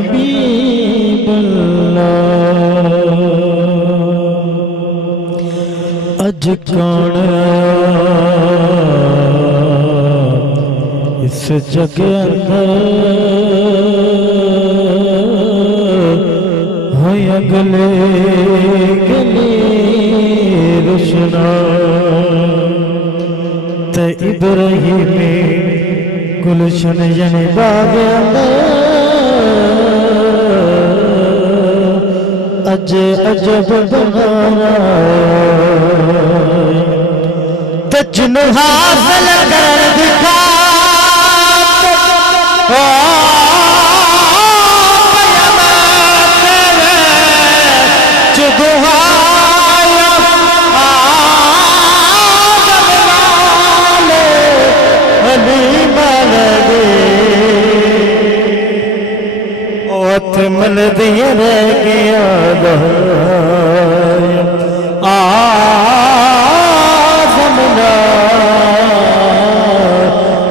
حبیب اللہ اج کون اس جگ اندر ہوئی اگلے گلی رشنا تے ابراہیمی گلشن یعنی باغ اندر اج عجب بنایا تجنو حاصل کر دکھا مل دیا رہ گیا آزمنا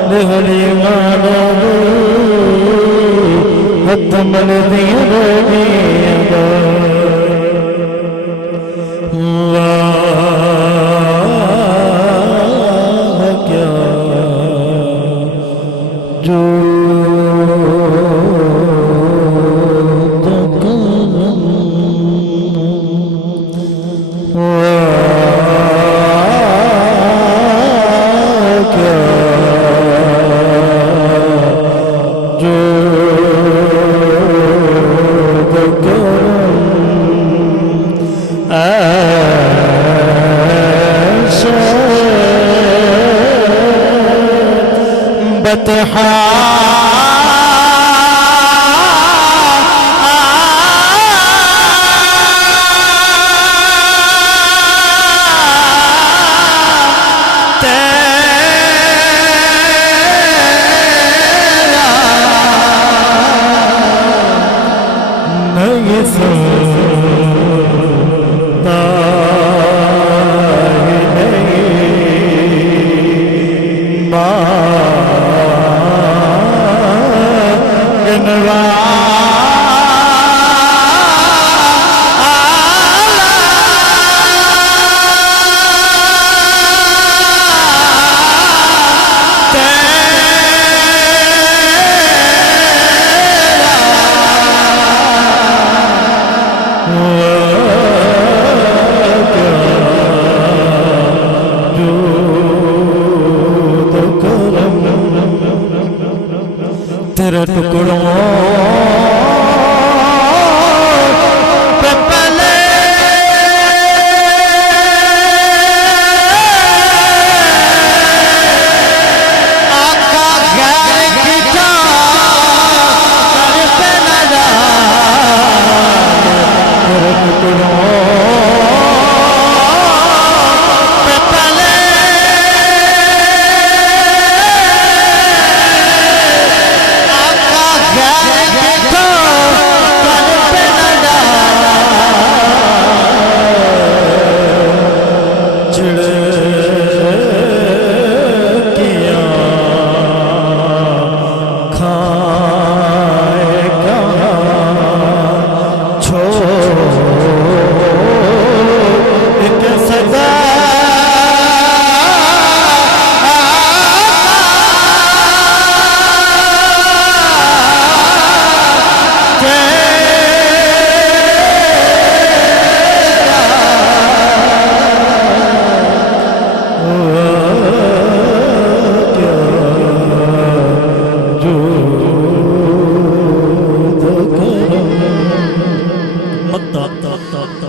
لہلی مانا حت مل دیا رہ گیا واہ کیا جو تیرے ٹکڑوں پہ پلے آقا غیر کی جان پہ نہ جائے تیرے ٹکڑوں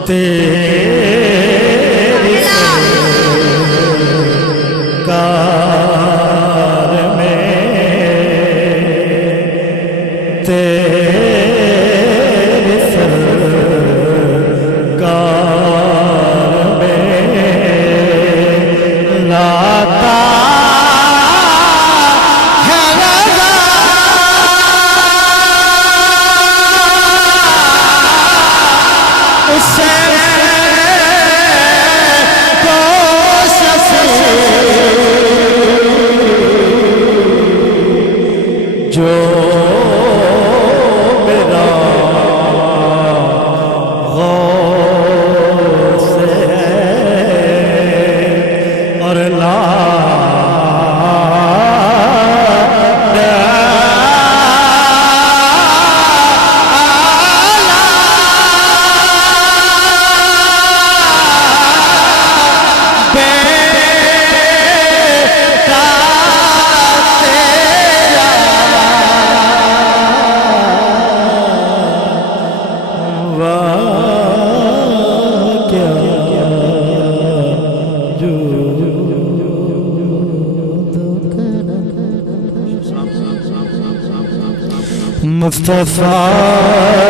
تیری سرکار میں تیری سرکار میں لاتا ہے رضا اس سے جو میرا سفار